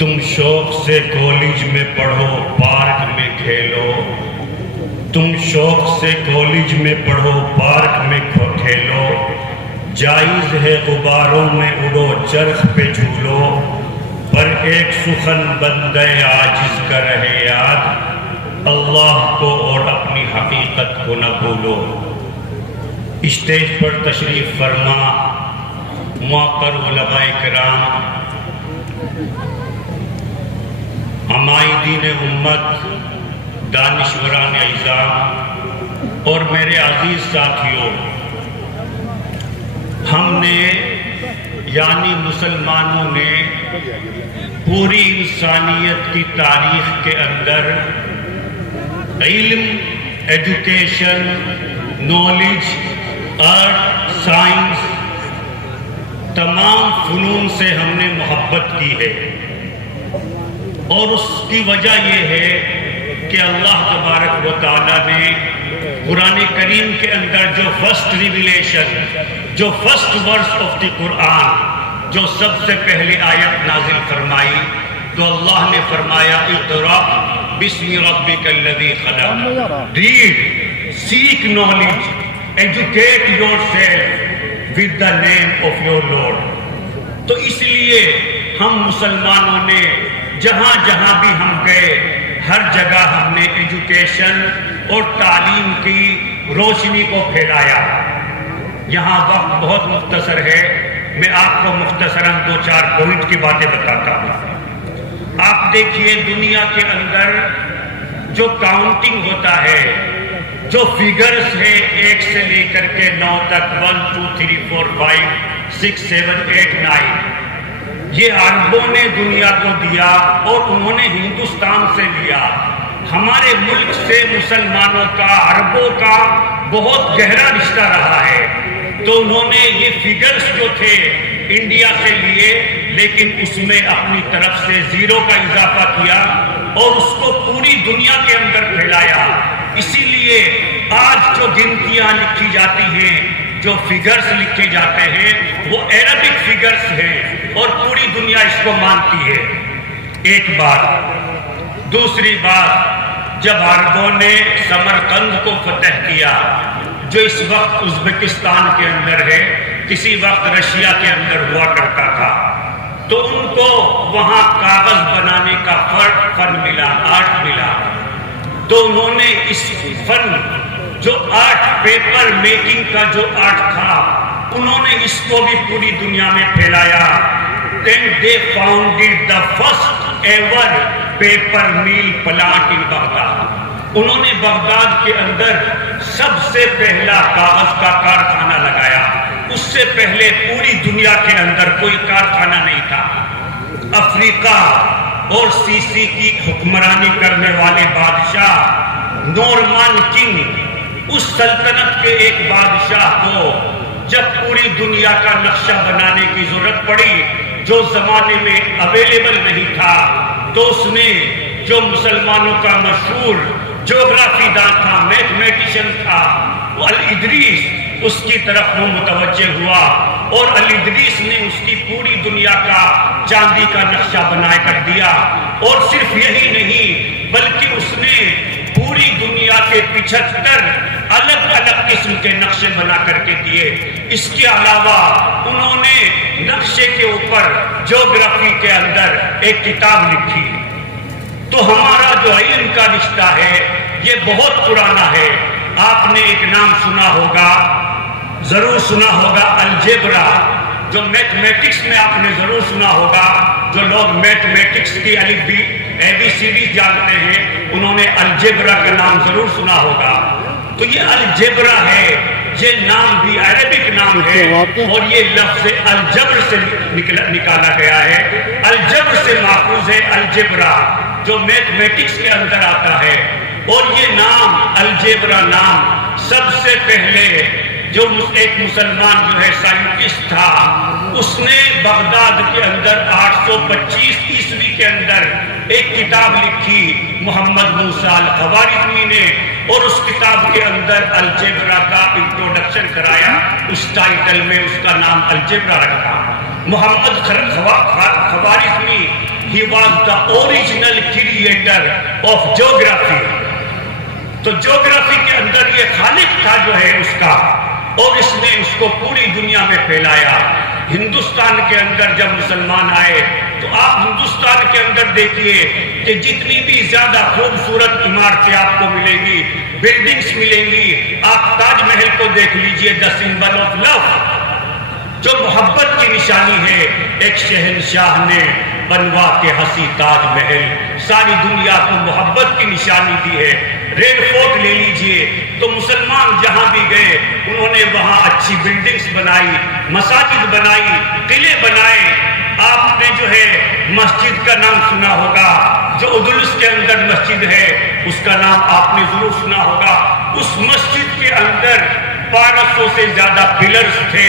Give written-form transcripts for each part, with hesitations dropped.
تم شوق سے کالج میں پڑھو پارک میں کھیلو، تم شوق سے کالج میں پڑھو پارک میں کھیلو، جائز ہے غباروں میں اڑو چرخ پہ جھولو، پر ایک سخن بندے عاجز کا رہے یاد، اللہ کو اور اپنی حقیقت کو نہ بھولو۔ اسٹیج پر تشریف فرما معقر علماء کرام، عمائدین امت، دانشوران اعظام اور میرے عزیز ساتھیوں، ہم نے یعنی مسلمانوں نے پوری انسانیت کی تاریخ کے اندر علم، ایجوکیشن، نالج، آرٹ، سائنس، تمام فنون سے ہم نے محبت کی ہے، اور اس کی وجہ یہ ہے کہ اللہ تبارک و تعالیٰ نے قرآن کریم کے اندر جو فرسٹ ریویلیشن، جو فرسٹ ورس آف دی قرآن، جو سب سے پہلی آیت نازل فرمائی، تو اللہ نے فرمایا اقرأ بسم ربک الذی خلق، read, seek knowledge, educate yourself with the name of your Lord. تو اس لیے ہم مسلمانوں نے جہاں جہاں بھی ہم گئے، ہر جگہ ہم نے ایجوکیشن اور تعلیم کی روشنی کو پھیلایا۔ یہاں وقت بہت مختصر ہے، میں آپ کو مختصراً 2-4 پوائنٹ کی باتیں بتاتا ہوں۔ آپ دیکھیے دنیا کے اندر جو کاؤنٹنگ ہوتا ہے، جو فگرز ہے 1 سے لے کر کے 9 تک، 1 2 3 4 5 6 7 8 9، یہ عربوں نے دنیا کو دیا اور انہوں نے ہندوستان سے لیا۔ ہمارے ملک سے مسلمانوں کا، عربوں کا بہت گہرا رشتہ رہا ہے، تو انہوں نے یہ فگرز جو تھے انڈیا سے لیے، لیکن اس میں اپنی طرف سے 0 کا اضافہ کیا اور اس کو پوری دنیا کے اندر پھیلایا۔ اسی لیے آج جو گنتیاں لکھی جاتی ہیں، جو فگرز لکھے جاتے ہیں، وہ عربک فگرز ہیں اور پوری دنیا اس کو مانتی ہے۔ ایک بات۔ دوسری بات، جب عربوں نے سمرقند کو فتح کیا، جو اس وقت ازبکستان کے اندر ہے، کسی وقت رشیا کے اندر ہوا کرتا تھا، تو ان کو وہاں کاغذ بنانے کا فن ملا، آرٹ ملا، تو انہوں نے اس فن، جو آرٹ، پیپر میکنگ کا جو آرٹ تھا، انہوں نے اس کو بھی پوری دنیا میں پھیلایا۔ Then they founded the first ever paper mill plant in Baghdad. انہوں نے بغداد کے اندر سب سے پہلا کاغذ کا کارخانہ لگایا۔ اس سے پہلے پوری دنیا کے اندر کوئی کارخانہ نہیں تھا۔ افریقہ اور سیسی کی حکمرانی کرنے والے بادشاہ نورمان کنگ، اس سلطنت کے ایک بادشاہ کو جب پوری دنیا کا نقشہ بنانے کی ضرورت پڑی، جو زمانے میں اویلیبل نہیں تھا، تو اس نے جو مسلمانوں کا مشہور جغرافی دان تھا، میتھمیٹیشین تھا، وہ الادریس، اس کی طرف وہ متوجہ ہوا، اور الادریس نے اس کی پوری دنیا کا چاندی کا نقشہ بنا کر دیا۔ اور صرف یہی نہیں، بلکہ اس نے پوری دنیا کے 75 الگ الگ قسم کے نقشے بنا کر کے دیے۔ اس کے علاوہ انہوں نے نقشے کے اوپر جغرافی کے اندر ایک کتاب لکھی۔ تو ہمارا جو علم کا رشتہ ہے یہ بہت پرانا ہے۔ آپ نے ایک نام سنا ہوگا، ضرور سنا ہوگا، الجبرا، جو میتھمیٹکس میں آپ نے ضرور سنا ہوگا۔ جو لوگ میتھمیٹکس کی الف بی اے بی سی ڈی جانتے ہیں، انہوں نے الجبرا کا نام ضرور سنا ہوگا۔ تو یہ الجبرا ہے، یہ نام بھی عربک نام ہے، اور یہ لفظ الجبر سے نکالا گیا ہے۔ الجبر سے ماخوذ ہے الجبرا، جو میتھمیٹکس کے اندر آتا ہے۔ اور یہ نام الجبرا نام سب سے پہلے جو ایک مسلمان جو ہے سائنٹسٹ تھا، اس نے بغداد کے اندر 825 عیسوی کے اندر ایک کتاب لکھی محمد موسیٰ الخوارزمی نے، اور اس کتاب کے اندر الجبرا کا انٹروڈکشن کرایا، اس ٹائٹل میں اس کا نام الجبرا رکھا۔ محمد خوارزمی he was the original creator of geography. تو جیوگرافی کے اندر یہ خالق تھا جو ہے اس کا، اور اس نے اس کو پوری دنیا میں پھیلایا۔ ہندوستان کے اندر جب مسلمان آئے تو آپ ہندوستان کے اندر دیکھیے کہ جتنی بھی زیادہ خوبصورت عمارتیں آپ کو ملیں گی، بلڈنگز ملیں گی، آپ تاج محل کو دیکھ لیجئے، the symbol of love، جو محبت کی نشانی ہے۔ ایک شہنشاہ نے بنوا کے ہنسی تاج محل، ساری دنیا کو محبت کی نشانی دی ہے۔ ریڈ فورٹ لے لیجئے تو مسلمان جہاں بھی گئے انہوں نے وہاں اچھی بلڈنگز بنائی، مساجد بنائی، قلعے بنائے۔ آپ نے جو ہے مسجد کا نام سنا ہوگا، جو ادلس کے اندر مسجد ہے اس کا نام آپ نے ضرور سنا ہوگا۔ اس مسجد کے اندر 1200 سے زیادہ پلرز تھے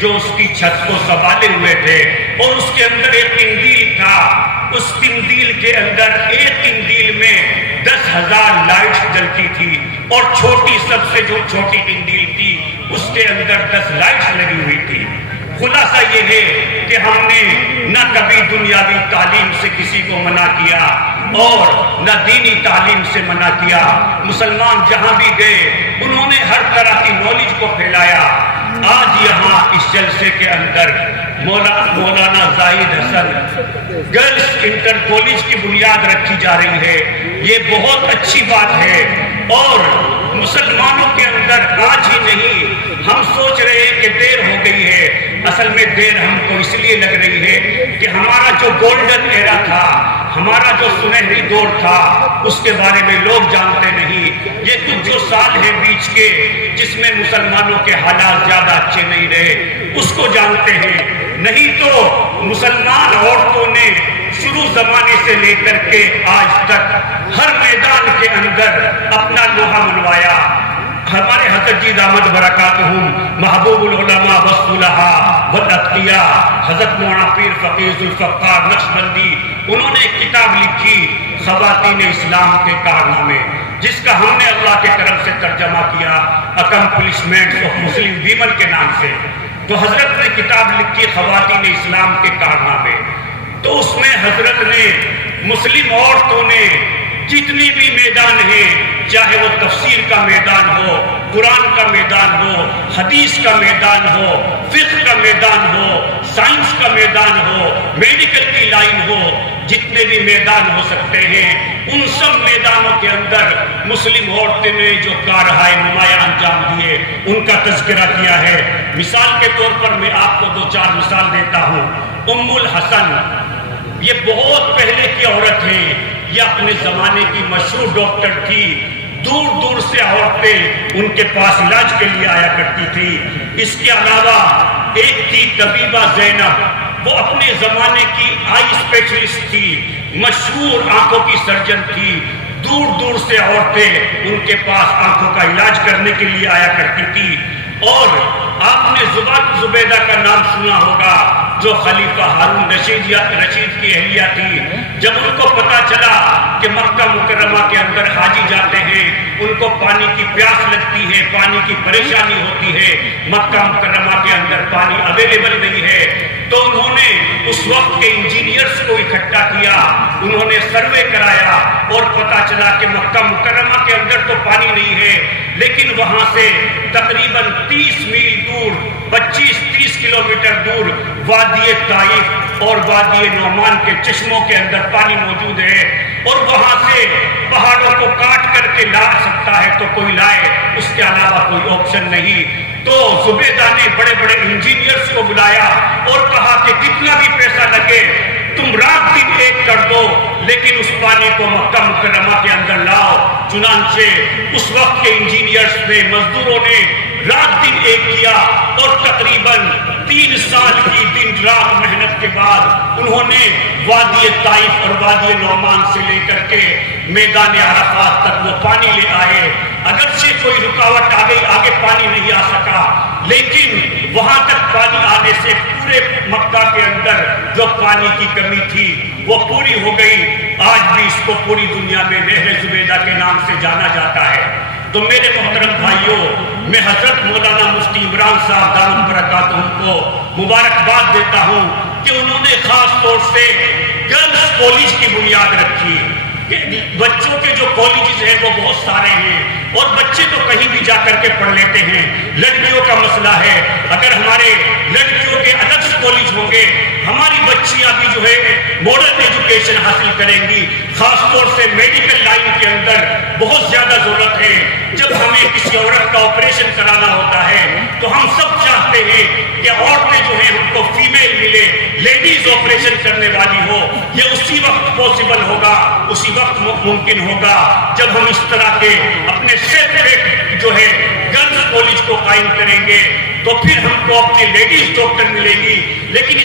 جو اس کی چھت کو سنبھالے ہوئے تھے، اور اس کے اندر ایک قندیل تھا۔ اس قندیل کے اندر ایک قندیل میں 10,000 لائٹس جلتی تھی، اور چھوٹی سب سے جو چھوٹی قندیل تھی اس کے اندر 10 لائٹس لگی ہوئی تھی۔ خلاصہ یہ ہے کہ ہم نے نہ کبھی دنیاوی تعلیم سے کسی کو منع کیا اور نہ دینی تعلیم سے منع کیا۔ مسلمان جہاں بھی گئے انہوں نے ہر طرح کی نالج کو پھیلایا۔ آج یہاں اس جلسے کے اندر مولانا زاہد حسن گرلز انٹر کالج کی بنیاد رکھی جا رہی ہے، یہ بہت اچھی بات ہے۔ اور مسلمانوں کے اندر آج ہی نہیں، ہم سوچ رہے ہیں کہ دیر ہو گئی ہے، اصل میں دیر ہم کو اس لیے لگ رہی ہے کہ ہمارا جو گولڈن ایرا تھا، ہمارا جو سنہری دور تھا، اس کے بارے میں لوگ جانتے نہیں۔ یہ کچھ جو سال ہے بیچ کے جس میں مسلمانوں کے حالات زیادہ اچھے نہیں رہے اس کو جانتے ہیں، نہیں تو مسلمان عورتوں نے شروع زمانے سے لے کر کے آج تک ہر میدان کے اندر اپنا لوہا منوایا۔ ہمارے حضرت جی دامت برکاتہم محبوب العلماء والصلحاء والاتقیاء حضرت مولانا پیر فقیر ذوالفقار نقشبندی، انہوں نے ایک کتاب لکھی خواتین اسلام کے کارنامے، جس کا ہم نے اللہ کے کرم سے ترجمہ کیا اکمپلشمنٹس آف مسلم ویمن کے نام سے۔ تو حضرت نے کتاب لکھی خواتین اسلام کے کارنامے، تو اس میں حضرت نے مسلم عورتوں نے جتنی بھی میدان ہیں، چاہے وہ تفسیر کا میدان ہو، قرآن کا میدان ہو، حدیث کا میدان ہو، فقہ کا میدان ہو، سائنس کا میدان ہو، میڈیکل کی لائن ہو، جتنے بھی میدان ہو سکتے ہیں ان سب میدانوں کے اندر مسلم عورتیں نے جو کارہائے نمایاں انجام دیے ان کا تذکرہ کیا ہے۔ مثال کے طور پر میں آپ کو 2-4 مثال دیتا ہوں۔ ام الحسن، یہ بہت پہلے کی عورت ہے، یہ اپنے زمانے کی مشہور ڈاکٹر تھی، دور دور سے عورتیں ان کے پاس علاج کے لیے آیا کرتی تھی۔ اس کے علاوہ ایک تھی طبیبہ زینب، وہ اپنے زمانے کی آئی اسپیشلسٹ تھی، مشہور آنکھوں کی سرجن تھی، دور دور سے عورتیں ان کے پاس آنکھوں کا علاج کرنے کے لیے آیا کرتی تھی۔ اور آپ نے زبیدہ کا نام سنا ہوگا جو خلیفہ ہارون رشید کی اہلیہ تھی۔ جب ان کو پتا چلا کہ مکہ مکرمہ کے اندر حاجی جاتے ہیں، ان کو پانی کی پیاس لگتی ہے، پانی کی پریشانی ہوتی ہے، مکہ مکرمہ کے اندر پانی اویلیبل نہیں ہے، تو انہوں نے اس وقت کے انجینئرز کو اکٹھا کیا، انہوں نے سروے کرایا اور پتا چلا کہ مکہ مکرمہ کے اندر تو پانی نہیں ہے، لیکن وہاں سے تقریباً 30 میل دور، 25-30 کلومیٹر دور وادی طائف اور وادی نعمان کے چشموں کے اندر پانی موجود ہے، اور وہاں سے پہاڑوں کو کاٹ کر کے لا سکتا ہے تو کوئی لائے، اس کے علاوہ کوئی آپشن نہیں۔ تو زبیدہ نے بڑے بڑے انجینئرز کو بلایا اور کہا کہ کتنا بھی پیسہ لگے تم رات دن ایک کر دو، لیکن اس پانی کو مکہ مکرمہ کے اندر لاؤ۔ چنانچہ اس وقت کے انجینئرز نے، مزدوروں نے رات دن ایک کیا، اور تقریباً 3 سال کی دن رات محنت کے بعد انہوں نے وادی طائف اور وادی نعمان سے لے کر کے میدان عرفات تک وہ پانی لے آئے۔ اگرچہ کوئی رکاوٹ آ گئی، آگے پانی نہیں آ سکا، لیکن وہاں تک پانی آنے سے پورے مکہ کے اندر جو پانی کی کمی تھی وہ پوری ہو گئی۔ آج بھی اس کو پوری دنیا میں نہر زبیدہ کے نام سے جانا جاتا ہے۔ تو میرے محترم بھائیوں، میں حضرت مولانا مفتی عمران صاحب دامت برکاتہم کو مبارکباد دیتا ہوں کہ انہوں نے خاص طور سے گرلز کالج کی بنیاد رکھی کہ بچوں کے جو کالجز ہیں وہ بہت سارے ہیں اور بچے تو کہیں بھی جا کر کے پڑھ لیتے ہیں. لڑکیوں کا مسئلہ ہے. اگر ہمارے لڑکیوں کے الگ کالج ہوں گے, ہماری بچیاں بھی جو ہے ماڈرن ایجوکیشن حاصل کریں گی. خاص طور سے میڈیکل لائن کے اندر بہت زیادہ ضرورت ہے. جب ہمیں کسی عورت کا آپریشن کرانا ہوتا ہے تو ہم سب چاہتے ہیں کہ عورتیں جو ہیں ہم کو فیمیل ملے, لیڈیز آپریشن کرنے والی ہو. یہ اسی وقت پاسبل ہوگا, اسی وقت ممکن ہوگا جب ہم اس طرح کے اپنے سیپریٹ جو ہے گرلز کالج کو قائم کریں گے, تو پھر ہم کو اپنی لیڈیز ڈاکٹر ملے گی. لیکن